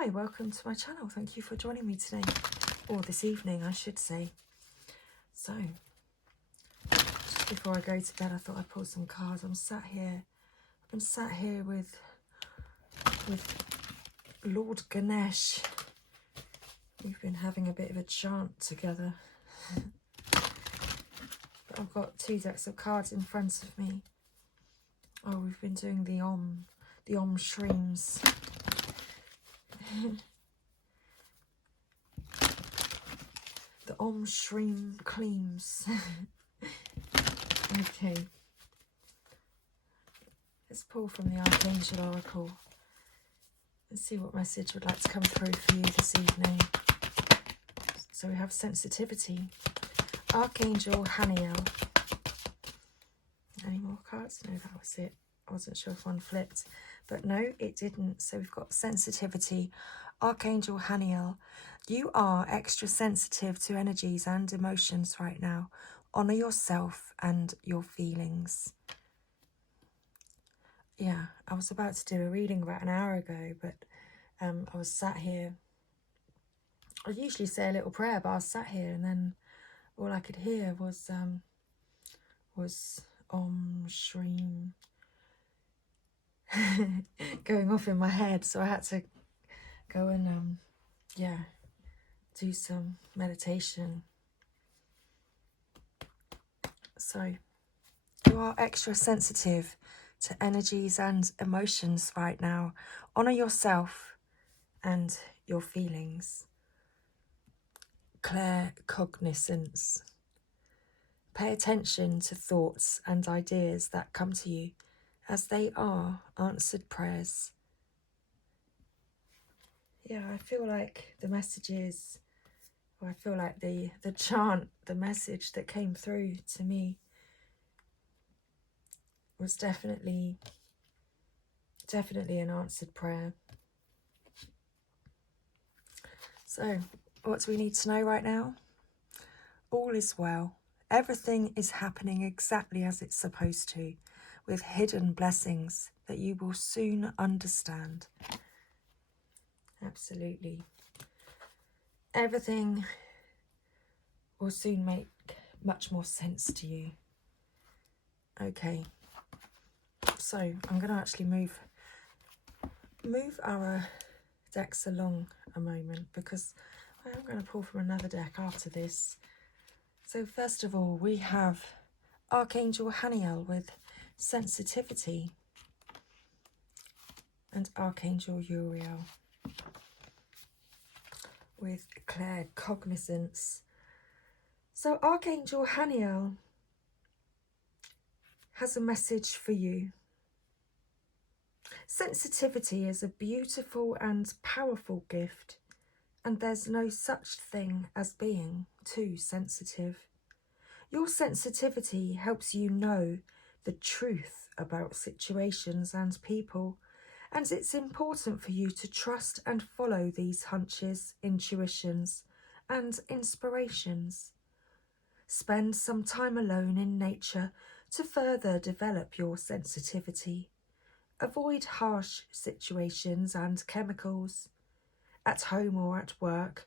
Hi, welcome to my channel. Thank you for joining me today, or this evening I should say. So, just before I go to bed, I thought I'd pull some cards. I've been sat here with Lord Ganesh. We've been having a bit of a chant together. But I've got 2 decks of cards in front of me. Oh, we've been doing the Om shrooms. The Om Shroom Cleams. Okay. Let's pull from the Archangel Oracle and see what message would like to come through for you this evening. So we have sensitivity. Archangel Haniel. Any more cards? No, that was it. I wasn't sure if one flipped. But no, it didn't. So we've got sensitivity. Archangel Haniel. You are extra sensitive to energies and emotions right now. Honour yourself and your feelings. Yeah, I was about to do a reading about an hour ago, but I was sat here. I usually say a little prayer, but I was sat here and then all I could hear was Om Shroom going off in my head. So I had to go and, do some meditation. So you are extra sensitive to energies and emotions right now. Honour yourself and your feelings. Clear cognizance. Pay attention to thoughts and ideas that come to you, as they are answered prayers. Yeah, I feel like the messages, or I feel like the chant, the message that came through to me was definitely an answered prayer. So, what do we need to know right now? All is well. Everything is happening exactly as it's supposed to, with hidden blessings that you will soon understand. Absolutely. Everything will soon make much more sense to you. Okay. So, I'm going to actually move our decks along a moment, because I am going to pull from another deck after this. So first of all, we have Archangel Haniel with sensitivity and Archangel Uriel with clear cognizance. So Archangel Haniel has a message for you. Sensitivity is a beautiful and powerful gift, and there's no such thing as being too sensitive. Your sensitivity helps you know the truth about situations and people, and it's important for you to trust and follow these hunches, intuitions, and inspirations. Spend some time alone in nature to further develop your sensitivity. Avoid harsh situations and chemicals. At home or at work,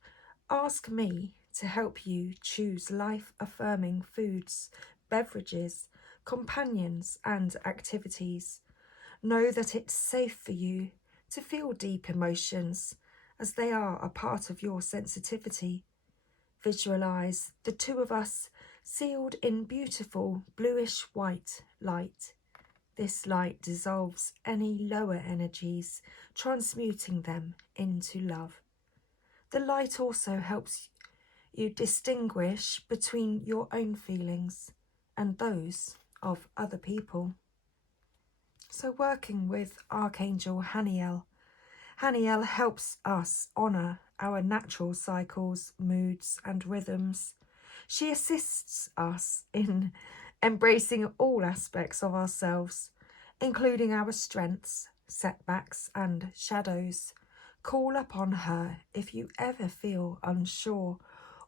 ask me to help you choose life-affirming foods, beverages, companions and activities. Know that it's safe for you to feel deep emotions, as they are a part of your sensitivity. Visualize the 2 of us sealed in beautiful bluish-white light. This light dissolves any lower energies, transmuting them into love. The light also helps you distinguish between your own feelings and those of other people. So working with Archangel Haniel, Haniel helps us honour our natural cycles, moods and rhythms. She assists us in embracing all aspects of ourselves, including our strengths, setbacks and shadows. Call upon her if you ever feel unsure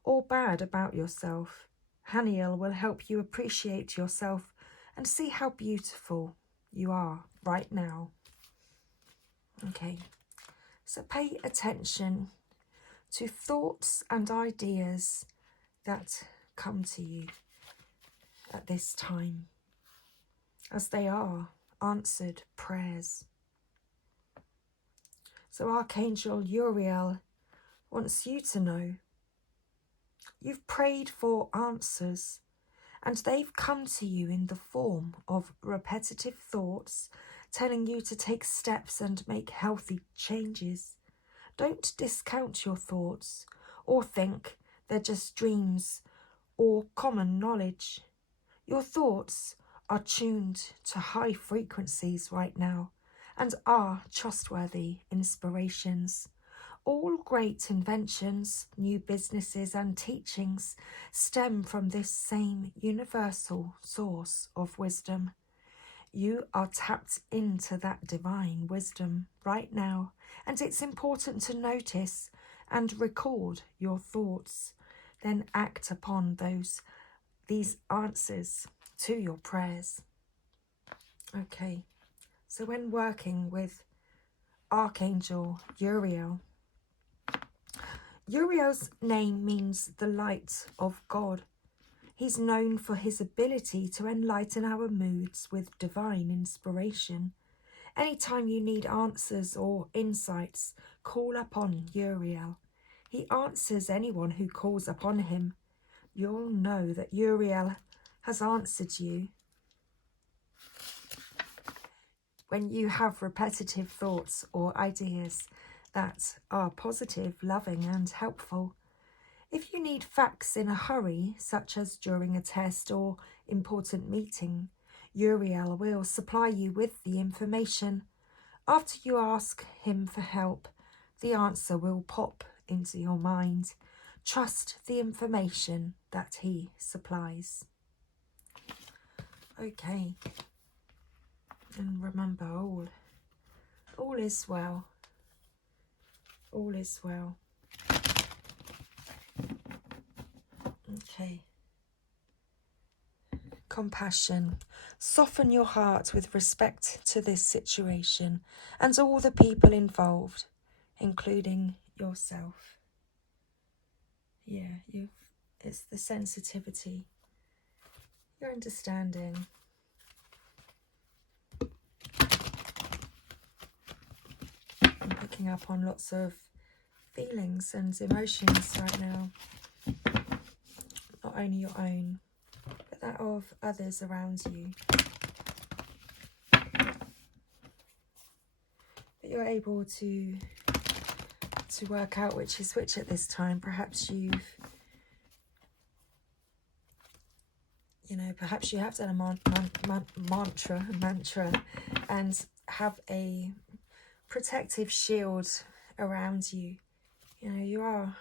or bad about yourself. Haniel will help you appreciate yourself and see how beautiful you are right now. Okay, So pay attention to thoughts and ideas that come to you at this time, as they are answered prayers. So Archangel Uriel wants you to know you've prayed for answers, and they've come to you in the form of repetitive thoughts telling you to take steps and make healthy changes. Don't discount your thoughts or think they're just dreams or common knowledge. Your thoughts are tuned to high frequencies right now and are trustworthy inspirations. All great inventions, new businesses and teachings stem from this same universal source of wisdom. You are tapped into that divine wisdom right now, and it's important to notice and record your thoughts, then act upon these answers to your prayers. Okay, so when working with Archangel Uriel, Uriel's name means the light of God. He's known for his ability to enlighten our moods with divine inspiration. Anytime you need answers or insights, call upon Uriel. He answers anyone who calls upon him. You'll know that Uriel has answered you when you have repetitive thoughts or ideas that are positive, loving and helpful. If you need facts in a hurry, such as during a test or important meeting, Uriel will supply you with the information. After you ask him for help, the answer will pop into your mind. Trust the information that he supplies. Okay. And remember, all is well. All is well. Okay. Compassion. Soften your heart with respect to this situation and all the people involved, including yourself. Yeah, it's the sensitivity, your understanding. I'm picking up on lots of feelings and emotions right now. Not only your own, but that of others around you. But you're able to work out which is which at this time. Perhaps perhaps you have done a mantra, and have a protective shield around you. You are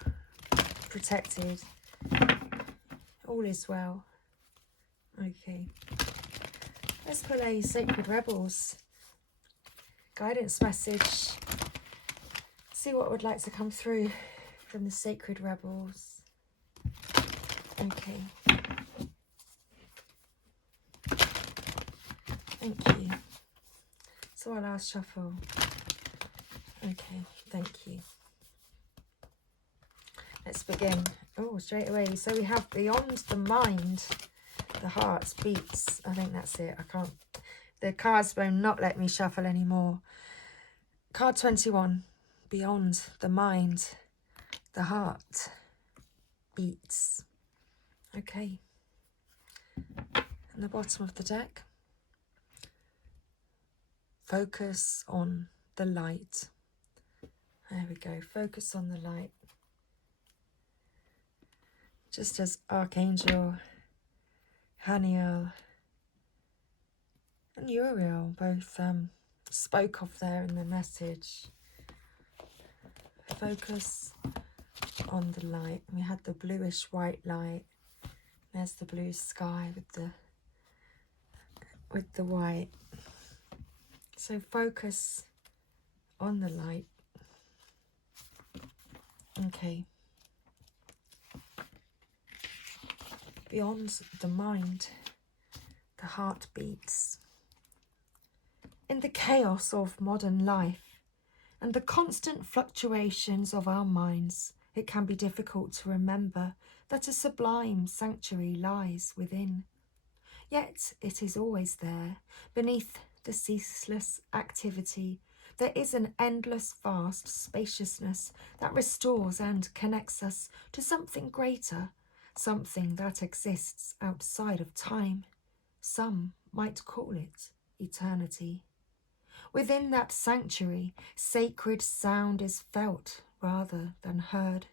protected. All is well. Okay. Let's pull a Sacred Rebels guidance message. See what would like to come through from the Sacred Rebels. Okay. Thank you. So our last shuffle. Okay, thank you. Let's begin. Oh, straight away. So we have beyond the mind, the heart beats. I think that's it. The cards will not let me shuffle anymore. Card 21. Beyond the mind, the heart beats. Okay. And the bottom of the deck. Focus on the light. There we go. Focus on the light. Just as Archangel Haniel and Uriel both spoke of there in the message. Focus on the light. We had the bluish white light. There's the blue sky with the white. So focus on the light. Okay. Beyond the mind, the heart beats. In the chaos of modern life and the constant fluctuations of our minds, it can be difficult to remember that a sublime sanctuary lies within. Yet it is always there, beneath the ceaseless activity. There is an endless vast spaciousness that restores and connects us to something greater, something that exists outside of time. Some might call it eternity. Within that sanctuary, sacred sound is felt rather than heard.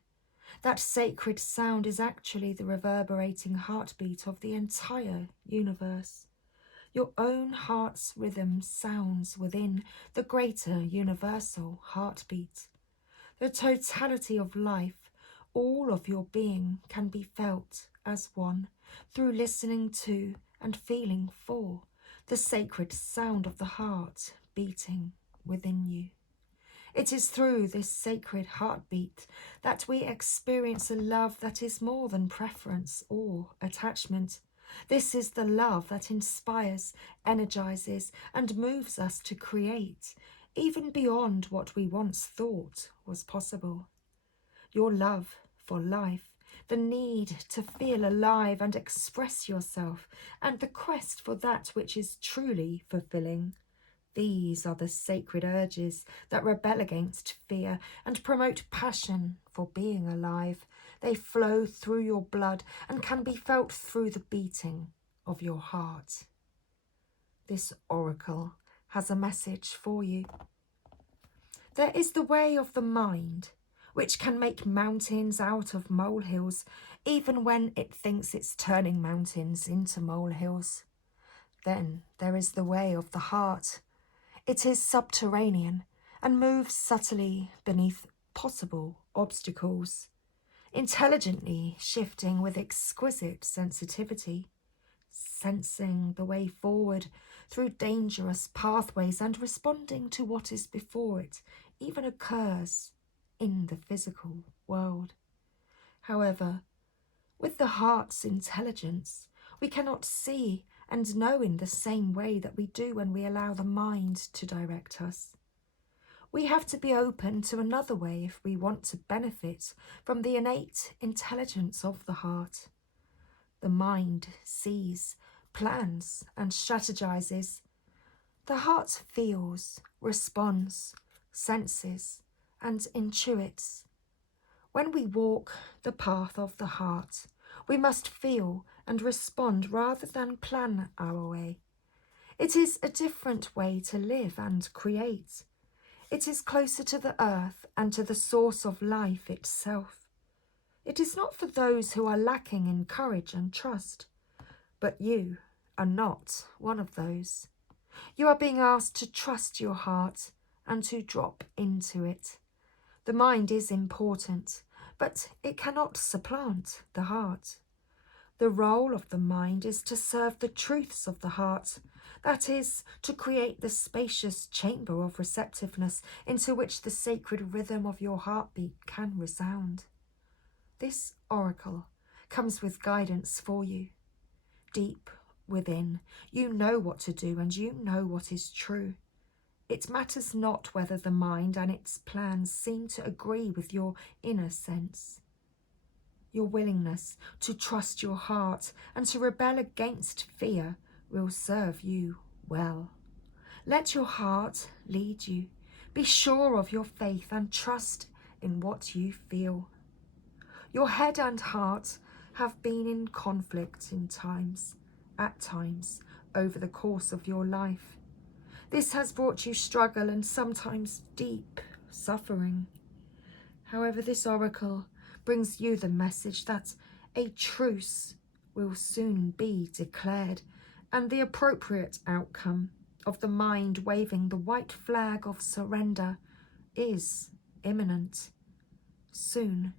That sacred sound is actually the reverberating heartbeat of the entire universe. Your own heart's rhythm sounds within the greater universal heartbeat. The totality of life, all of your being, can be felt as one through listening to and feeling for the sacred sound of the heart beating within you. It is through this sacred heartbeat that we experience a love that is more than preference or attachment. This is the love that inspires, energizes, and moves us to create, even beyond what we once thought was possible. Your love for life, the need to feel alive and express yourself, and the quest for that which is truly fulfilling. These are the sacred urges that rebel against fear and promote passion for being alive. They flow through your blood and can be felt through the beating of your heart. This oracle has a message for you. There is the way of the mind, which can make mountains out of molehills, even when it thinks it's turning mountains into molehills. Then there is the way of the heart. It is subterranean and moves subtly beneath possible obstacles, intelligently shifting with exquisite sensitivity, sensing the way forward through dangerous pathways and responding to what is before it, even occurs in the physical world. However, with the heart's intelligence, we cannot see and know in the same way that we do when we allow the mind to direct us. We have to be open to another way if we want to benefit from the innate intelligence of the heart. The mind sees, plans, and strategizes. The heart feels, responds, senses, and intuits. When we walk the path of the heart, we must feel and respond rather than plan our way. It is a different way to live and create. It is closer to the earth and to the source of life itself. It is not for those who are lacking in courage and trust, but you are not one of those. You are being asked to trust your heart and to drop into it. The mind is important, but it cannot supplant the heart. The role of the mind is to serve the truths of the heart, that is, to create the spacious chamber of receptiveness into which the sacred rhythm of your heartbeat can resound. This oracle comes with guidance for you. Deep within, you know what to do and you know what is true. It matters not whether the mind and its plans seem to agree with your inner sense. Your willingness to trust your heart and to rebel against fear will serve you well. Let your heart lead you. Be sure of your faith and trust in what you feel. Your head and heart have been in conflict at times, over the course of your life. This has brought you struggle and sometimes deep suffering. However, this oracle brings you the message that a truce will soon be declared, and the appropriate outcome of the mind waving the white flag of surrender is imminent. Soon,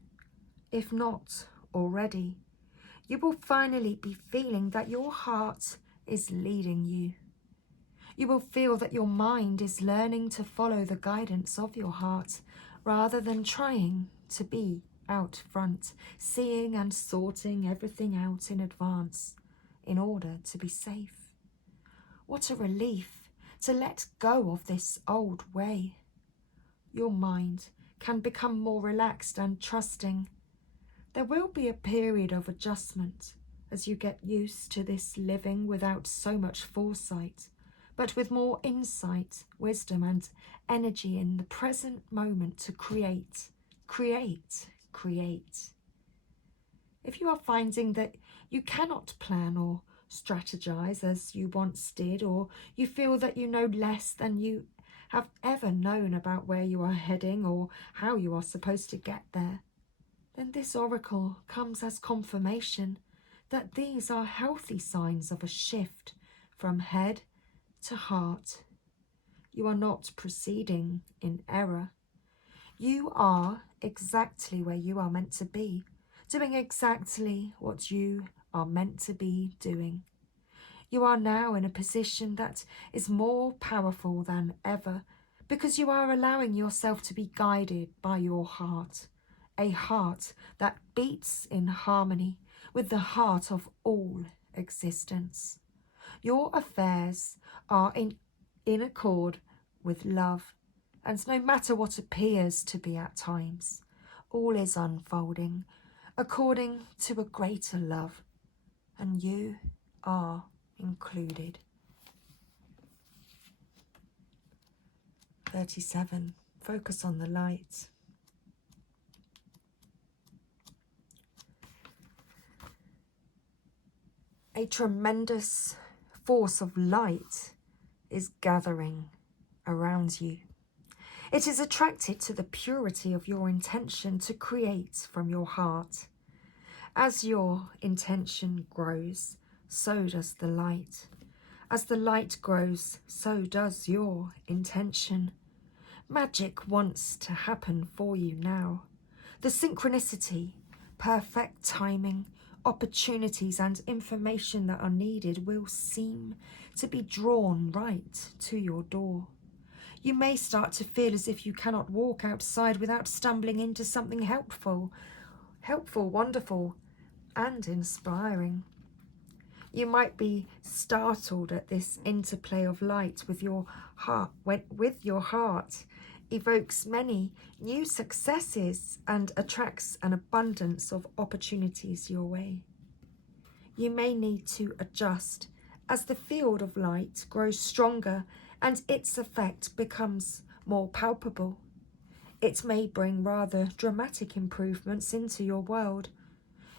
if not already, you will finally be feeling that your heart is leading you. You will feel that your mind is learning to follow the guidance of your heart rather than trying to be out front, seeing and sorting everything out in advance in order to be safe. What a relief to let go of this old way. your mind can become more relaxed and trusting. There will be a period of adjustment as you get used to this living without so much foresight, but with more insight, wisdom, and energy in the present moment to create. If you are finding that you cannot plan or strategize as you once did, or you feel that you know less than you have ever known about where you are heading or how you are supposed to get there, then this oracle comes as confirmation that these are healthy signs of a shift from head to heart. You are not proceeding in error. You are exactly where you are meant to be, doing exactly what you are meant to be doing. You are now in a position that is more powerful than ever because you are allowing yourself to be guided by your heart, a heart that beats in harmony with the heart of all existence. Your affairs are in accord with love, and no matter what appears to be at times, all is unfolding according to a greater love, and you are included. 37. Focus on the light. A tremendous force of light is gathering around you. It is attracted to the purity of your intention to create from your heart. As your intention grows, so does the light. As the light grows, so does your intention. Magic wants to happen for you now. The synchronicity, perfect timing, opportunities and information that are needed will seem to be drawn right to your door. You may start to feel as if you cannot walk outside without stumbling into something helpful, wonderful, and inspiring. You might be startled at this interplay of light with your heart, evokes many new successes and attracts an abundance of opportunities your way. You may need to adjust as the field of light grows stronger and its effect becomes more palpable. It may bring rather dramatic improvements into your world.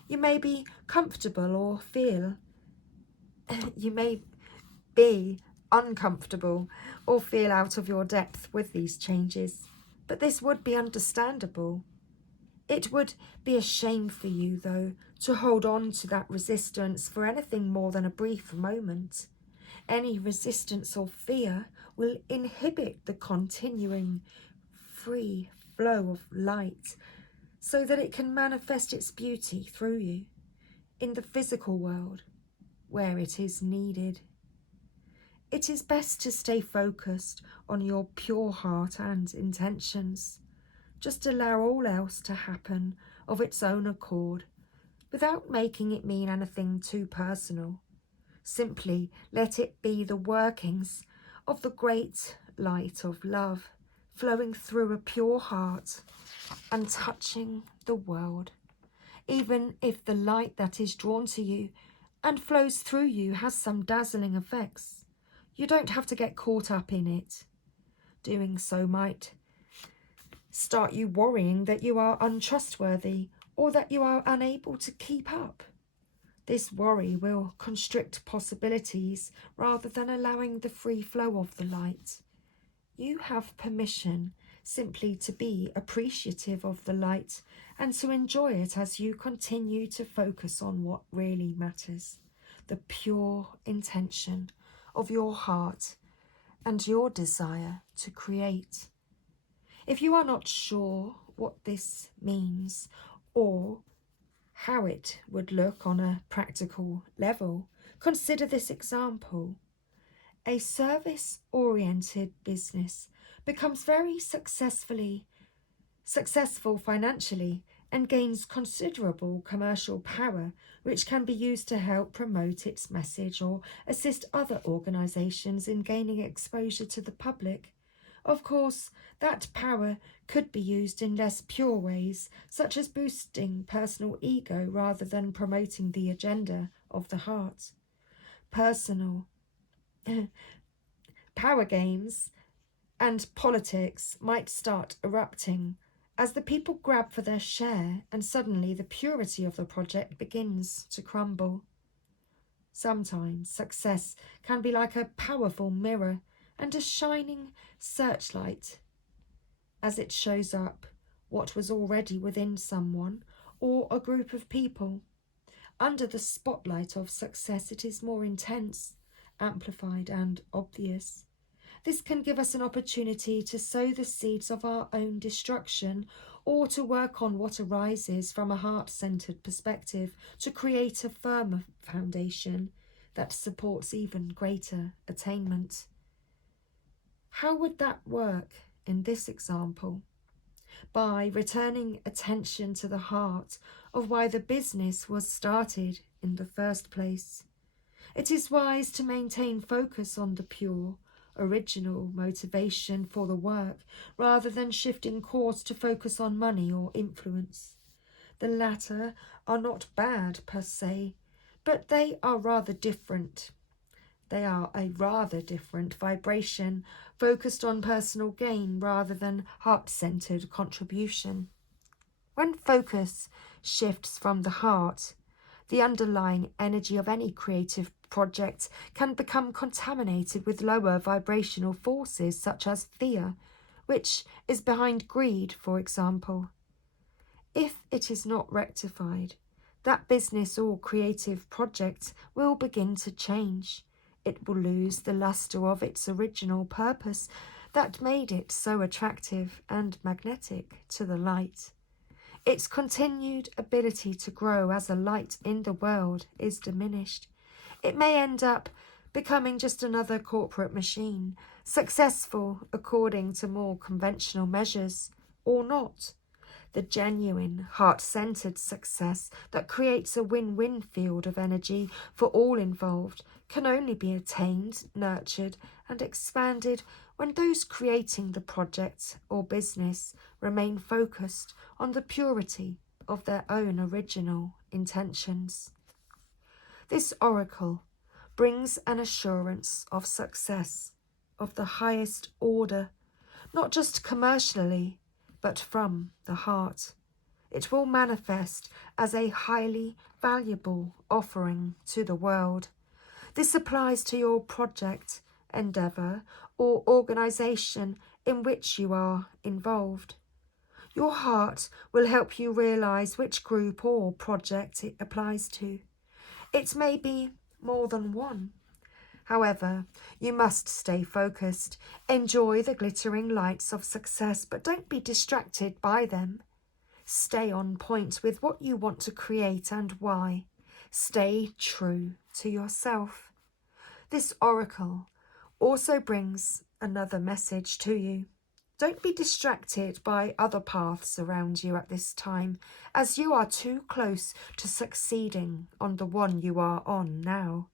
You may be comfortable or feel you may be uncomfortable or feel out of your depth with these changes, but this would be understandable. It would be a shame for you, though, to hold on to that resistance for anything more than a brief moment. Any resistance or fear will inhibit the continuing free flow of light so that it can manifest its beauty through you in the physical world where it is needed. It is best to stay focused on your pure heart and intentions. Just allow all else to happen of its own accord without making it mean anything too personal. Simply let it be the workings of the great light of love flowing through a pure heart and touching the world. Even if the light that is drawn to you and flows through you has some dazzling effects, you don't have to get caught up in it. Doing so might start you worrying that you are untrustworthy or that you are unable to keep up. This worry will constrict possibilities rather than allowing the free flow of the light. You have permission simply to be appreciative of the light and to enjoy it as you continue to focus on what really matters, the pure intention of your heart and your desire to create. If you are not sure what this means or how it would look on a practical level, consider this example. A service-oriented business becomes very successful financially and gains considerable commercial power, which can be used to help promote its message or assist other organisations in gaining exposure to the public. Of course, that power could be used in less pure ways, such as boosting personal ego rather than promoting the agenda of the heart. Personal power games and politics might start erupting as the people grab for their share, and suddenly the purity of the project begins to crumble. Sometimes success can be like a powerful mirror and a shining searchlight as it shows up what was already within someone or a group of people. Under the spotlight of success, it is more intense, amplified, and obvious. This can give us an opportunity to sow the seeds of our own destruction, or to work on what arises from a heart-centered perspective to create a firmer foundation that supports even greater attainment. How would that work in this example? By returning attention to the heart of why the business was started in the first place. It is wise to maintain focus on the pure, original motivation for the work, rather than shifting course to focus on money or influence. The latter are not bad per se, but they are rather different. They are a rather different vibration, focused on personal gain rather than heart-centered contribution. When focus shifts from the heart, the underlying energy of any creative project can become contaminated with lower vibrational forces such as fear, which is behind greed, for example. If it is not rectified, that business or creative project will begin to change. It will lose the luster of its original purpose that made it so attractive and magnetic to the light. Its continued ability to grow as a light in the world is diminished. It may end up becoming just another corporate machine, successful according to more conventional measures, or not. The genuine, heart-centered success that creates a win-win field of energy for all involved can only be attained, nurtured, and expanded when those creating the project or business remain focused on the purity of their own original intentions. This oracle brings an assurance of success of the highest order, not just commercially, but from the heart. It will manifest as a highly valuable offering to the world. This applies to your project, endeavour, or organisation in which you are involved. Your heart will help you realise which group or project it applies to. It may be more than one. However, you must stay focused. Enjoy the glittering lights of success, but don't be distracted by them. Stay on point with what you want to create and why. Stay true to yourself. This oracle also brings another message to you. Don't be distracted by other paths around you at this time, as you are too close to succeeding on the one you are on now.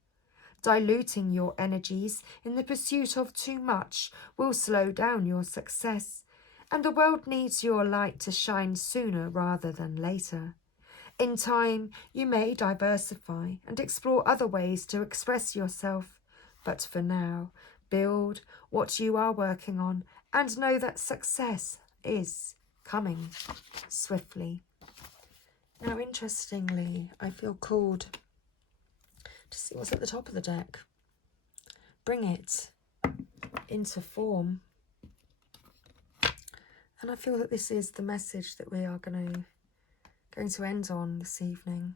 Diluting your energies in the pursuit of too much will slow down your success, and the world needs your light to shine sooner rather than later. In time, you may diversify and explore other ways to express yourself, but for now, build what you are working on and know that success is coming swiftly. Now, interestingly, I feel called to see what's at the top of the deck. Bring it into form. And I feel that this is the message that we are going to end on this evening.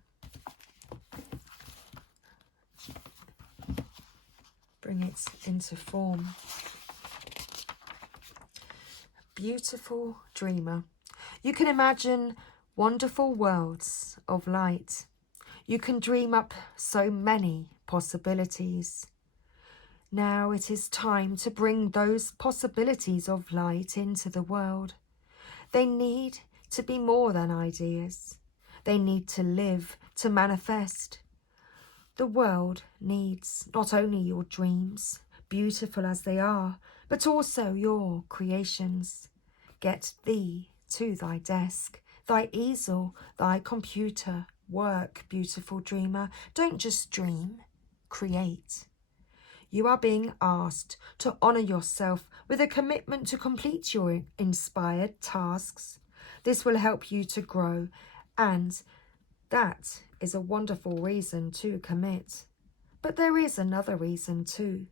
Bring it into form. Beautiful dreamer. You can imagine wonderful worlds of light. You can dream up so many possibilities. Now it is time to bring those possibilities of light into the world. They need to be more than ideas. They need to live, to manifest. The world needs not only your dreams, beautiful as they are, but also your creations. Get thee to thy desk, thy easel, thy computer. Work, beautiful dreamer. Don't just dream, create. You are being asked to honour yourself with a commitment to complete your inspired tasks. This will help you to grow, and that is a wonderful reason to commit. But there is another reason too.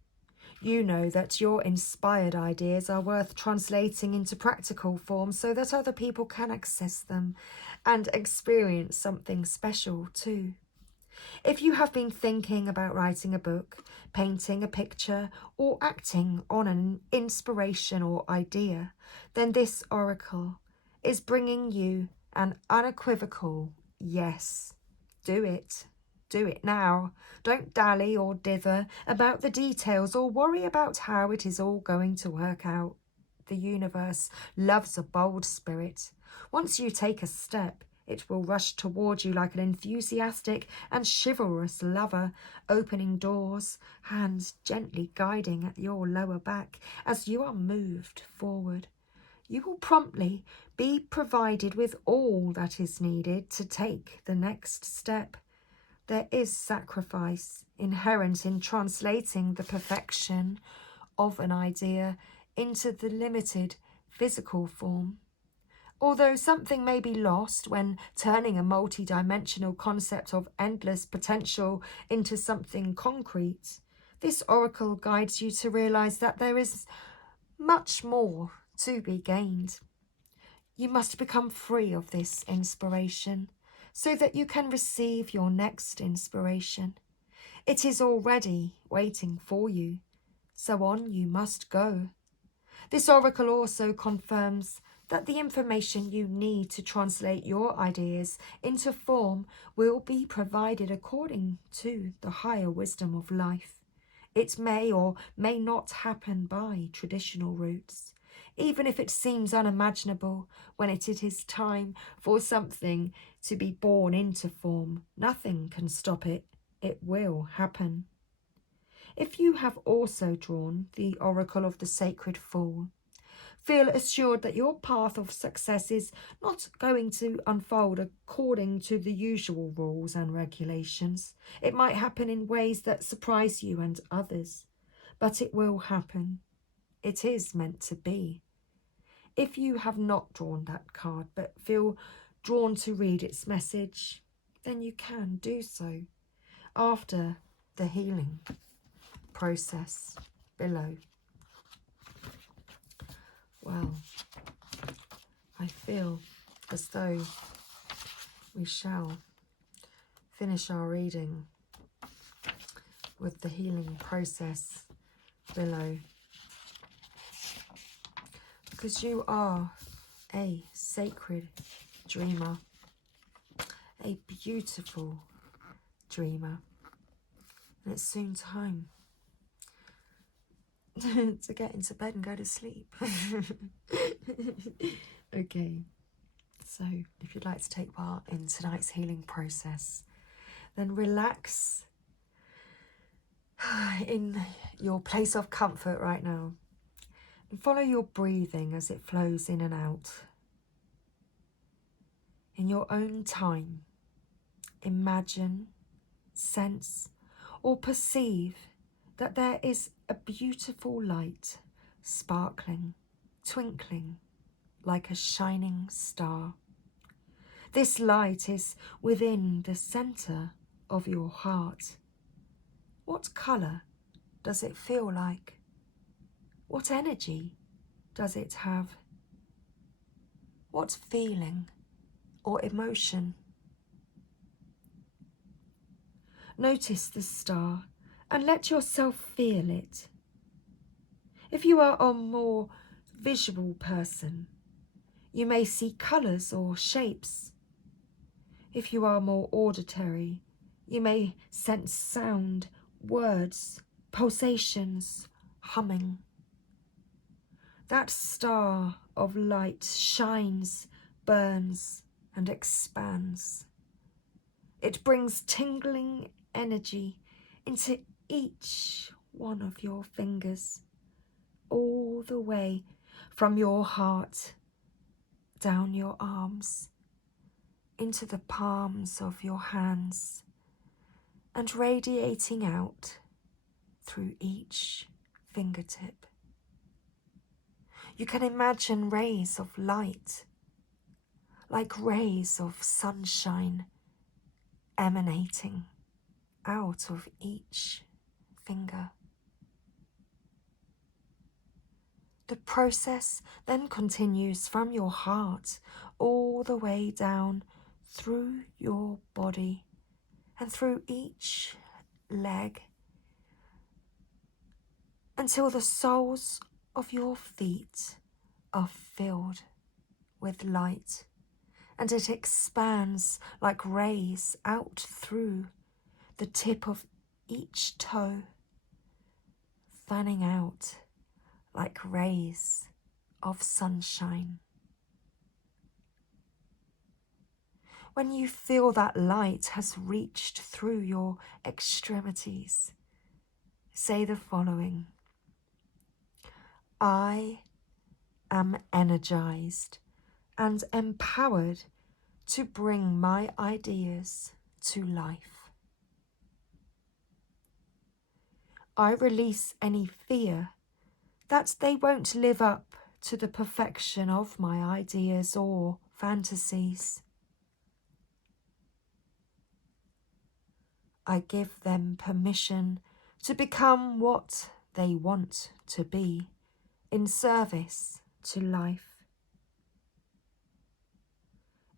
You know that your inspired ideas are worth translating into practical form so that other people can access them and experience something special too. If you have been thinking about writing a book, painting a picture, or acting on an inspiration or idea, then this oracle is bringing you an unequivocal yes. Do it. Do it now. Don't dally or dither about the details or worry about how it is all going to work out. The universe loves a bold spirit. Once you take a step, it will rush toward you like an enthusiastic and chivalrous lover, opening doors, hands gently guiding at your lower back as you are moved forward. You will promptly be provided with all that is needed to take the next step. There is sacrifice inherent in translating the perfection of an idea into the limited physical form. Although something may be lost when turning a multi-dimensional concept of endless potential into something concrete, this oracle guides you to realize that there is much more to be gained. You must become free of this inspiration so that you can receive your next inspiration. It is already waiting for you, so on you must go. This oracle also confirms that the information you need to translate your ideas into form will be provided according to the higher wisdom of life. It may or may not happen by traditional routes. Even if it seems unimaginable, when it is time for something to be born into form, nothing can stop it. It will happen. If you have also drawn the oracle of the sacred fool, feel assured that your path of success is not going to unfold according to the usual rules and regulations. It might happen in ways that surprise you and others, but it will happen. It is meant to be. If you have not drawn that card but feel drawn to read its message, then you can do so after the healing process below. Well, I feel as though we shall finish our reading with the healing process below, because you are a sacred dreamer, a beautiful dreamer, and it's soon time to get into bed and go to sleep. Okay, so if you'd like to take part in tonight's healing process, then relax in your place of comfort right now and follow your breathing as it flows in and out. In your own time, imagine, sense, or perceive that there is a beautiful light sparkling, twinkling like a shining star. This light is within the center of your heart. What color does it feel like? What energy does it have? What feeling or emotion? Notice the star and let yourself feel it. If you are a more visual person, you may see colours or shapes. If you are more auditory, you may sense sound, words, pulsations, humming. That star of light shines, burns, and expands. It brings tingling energy into each one of your fingers, all the way from your heart, down your arms, into the palms of your hands, and radiating out through each fingertip. You can imagine rays of light, like rays of sunshine, emanating out of each finger. The process then continues from your heart all the way down through your body and through each leg until the soles of your feet are filled with light, and it expands like rays out through the tip of each toe, fanning out like rays of sunshine. When you feel that light has reached through your extremities, say the following: I am energized and empowered to bring my ideas to life. I release any fear that they won't live up to the perfection of my ideas or fantasies. I give them permission to become what they want to be in service to life.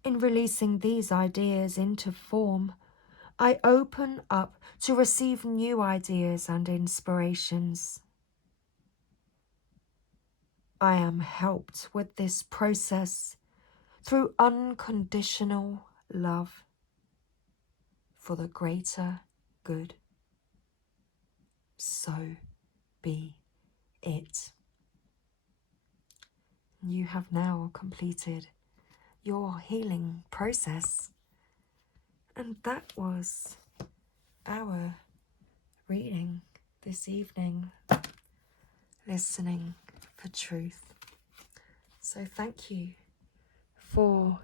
In releasing these ideas into form, I open up to receive new ideas and inspirations. I am helped with this process through unconditional love for the greater good. So be it. You have now completed your healing process, and that was our reading this evening, listening for truth. So thank you for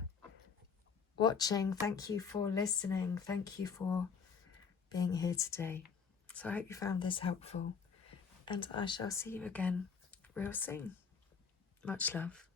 watching, thank you for listening, thank you for being here today. So I hope you found this helpful, and I shall see you again real soon. Much love.